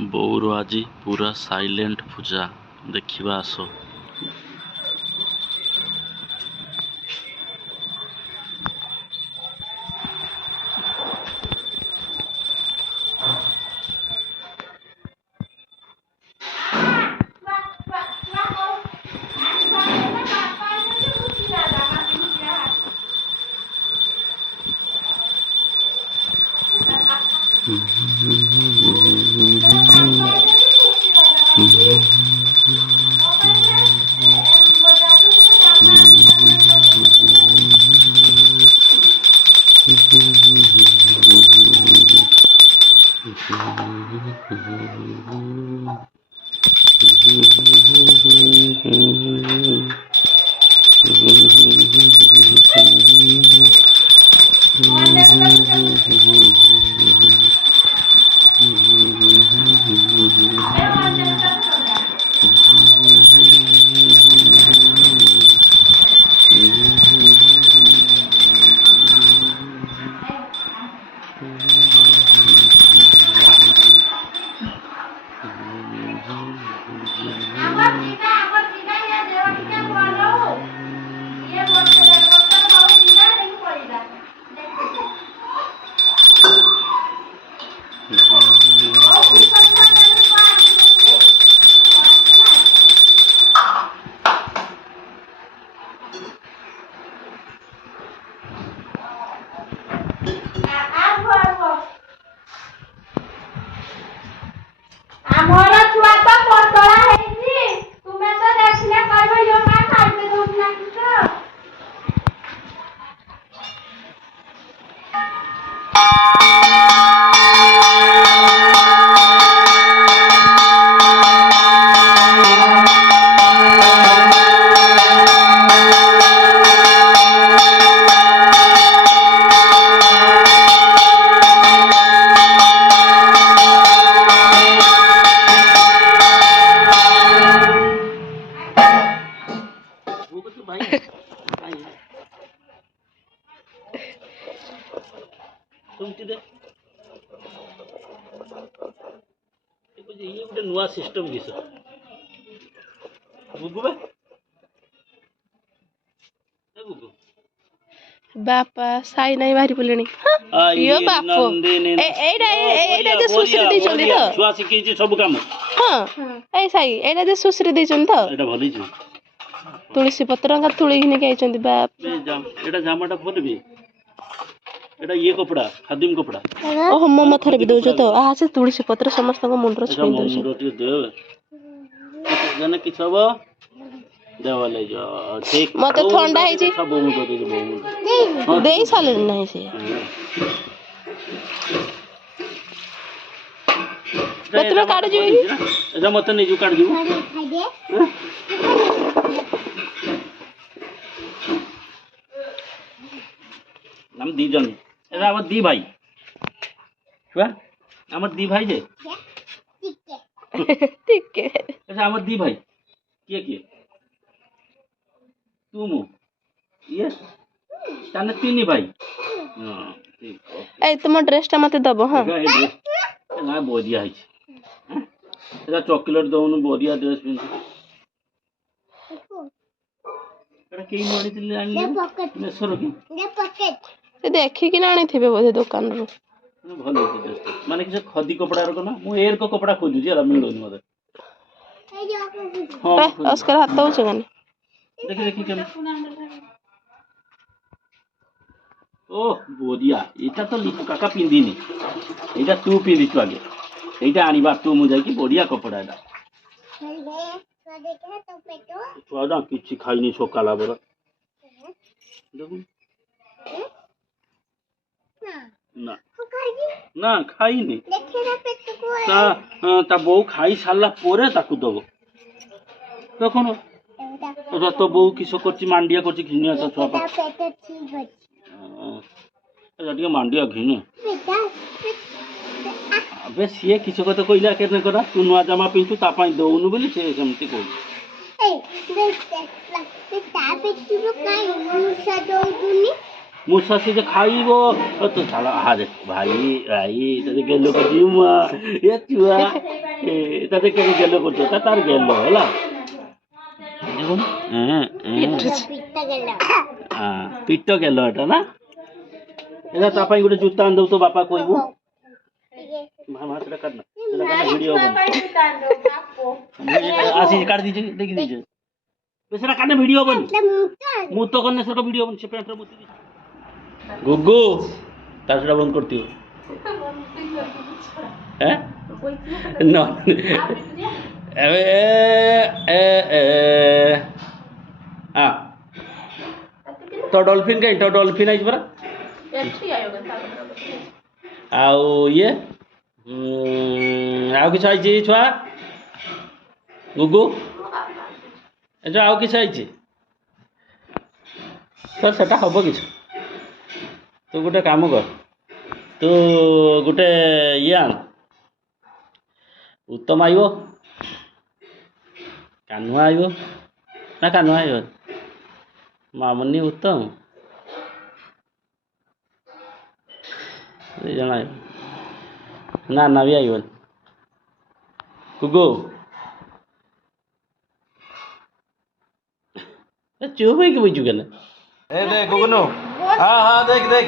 ବୋଉର ଆଜି ପୁରା ସାଇଲେଣ୍ଟ ପୂଜା, ଦେଖିବା ଆସ। ये गोटे नुआ सिस्टम किस बापा साई नहीं बाहरी पड़े यो बापो एडा एडा जे सुसरी दै चंदी तो छुआ सिखै छै सब काम। हां ए साई एडा जे सुसरी दै चंदी तो एटा भलै छै तुलसी पत्र का तुळी घिने के आइचंदी बाप एटा जामाटा भलबी एटा ये कपड़ा खादिम कपड़ा ओहो मो मथरे भी दउछ तो आ से तुलसी पत्र समस्त को मुंडरो छुई दउछ मुंडरो टी देव जने कि सब देवले जो ठीक मते ठंडा है जी सब मुंडो दे बहु देई साले नहीं से तुम काट जी एजा मत नहीं जो काट जो खाई दे हम दी जन एजा हम दी भाई छुआ हमर दी भाई जे ठीक है एजा हमर दी भाई के तुम ये ताने तीन भाई हां ठीक ए तुम ड्रेस टा मते दबो हां ना बोदिया है एजा चॉकलेट दउनु बोदिया ड्रेस पिन एटा केई मोडी दिले आनी ने सरो की से देखि कि नाणी थिबे बोधे दुकान रो भलो छै ड्रेस माने कि खदी कपड़ा रो ना मु एयर को कपड़ा खोजु जे ला मिलोनी मते हां अस्कर हाथ तो चगन देखि केम ओ बोदिया एटा तो लिपु काका पिंदिनी एटा तू पिंदी छु आगे एटा आनिबा तू मु जाई कि बोडिया कपड़ा एटा देखे तो पेटो तो आदा किछि खाइनी सकाला बर देखु ना ना खाइनी देखे ना पेट को ता बौ खाई साला पोरे ताकू दबो देखो ना तो बौ किसो करछि मांडिया करछि घिनिया तो छुआ पेट ठीक अछि एटा ଟିକେ मांडिया घिने अबे सिए किसो कत कइला केने करा तू नुआ जामा पिंचू ता पई दउनु बोली से समति को ए ता पेट को काई मुसा दउनी मुसा से जे खाइबो तो साला आ दे भाई भाई तो गेलो को जीवा ए चुआ তাতে কেন গেল করছো তা তার গেল ହେଲା দেখুন ପିଟ ଗେଲ ଏଟା ନା ଏଟା ତା ପାଇଁ ଗୋଟେ ଜୁତା ଆଣିଦେବୁ ତ ବାପା କହିବୁ ମାମା ସେଟା କାଟନା ଭିଡିଓ ଆସିଛି କାଟି ଦେଇଛି ଦେଖି ଦେଇଛି ସେଟା କାଟନା ଭିଡିଓ ହବନି ମୁଁ ତ କନେ ସେଟା ଭିଡିଓ ହବନି ସେ ପ୍ୟାଣ୍ଟରେ ମୁତି ଦେଇଛି ଗୁଗୁ ତାର ସେଟା ବନ୍ଦ କରିଥିବ No. तो डॉल्फिन कहीं तो डॉल्फिन आई परा आउ ये आउ किस आई छुआ गुगु जो आउ किस आई तो सेटा हम कि तू गोटे काम कर तू गोटे ये आन उत्तम आइबो कान्हा आइबो ना कान्हा आइबो मामनी उत्तम जन आइबो ना ना भी आइबो गुगु चुप है कि बुझू के ए देख गुगनु हां हां देख देख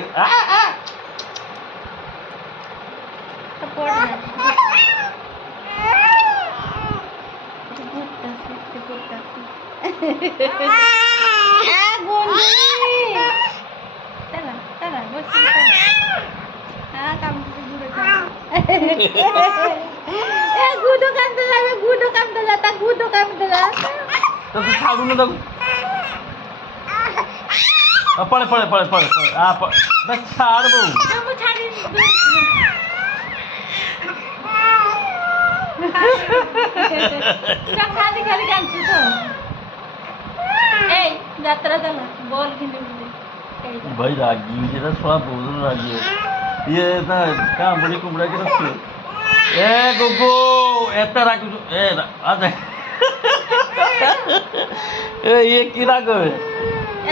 पड़े पड़े पड़े पड़े छाड़ बो खाली खाली कांचू तो ए यात्रा चला बॉल खेलने भाई रागी जेरा थोड़ा बहुत रागी है ये ना काम बड़ी कुमड़ा के रखियो ए गोगो एता रागी ए आ जा ए ये की रागो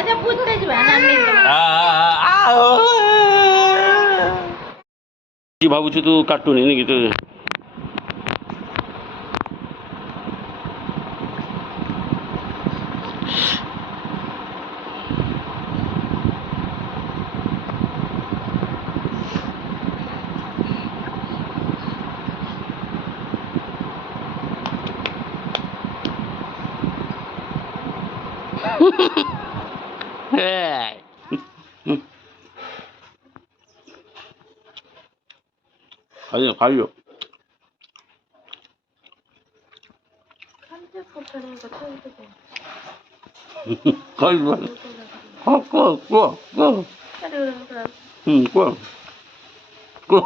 एता पूछते जबा ना नहीं की भाबु छु तू कार्टून नहीं कि तो खाइयो खाइयो खाइयो को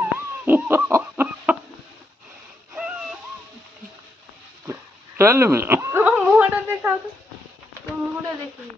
चल में मुहटा देखा तो मुहटा देखी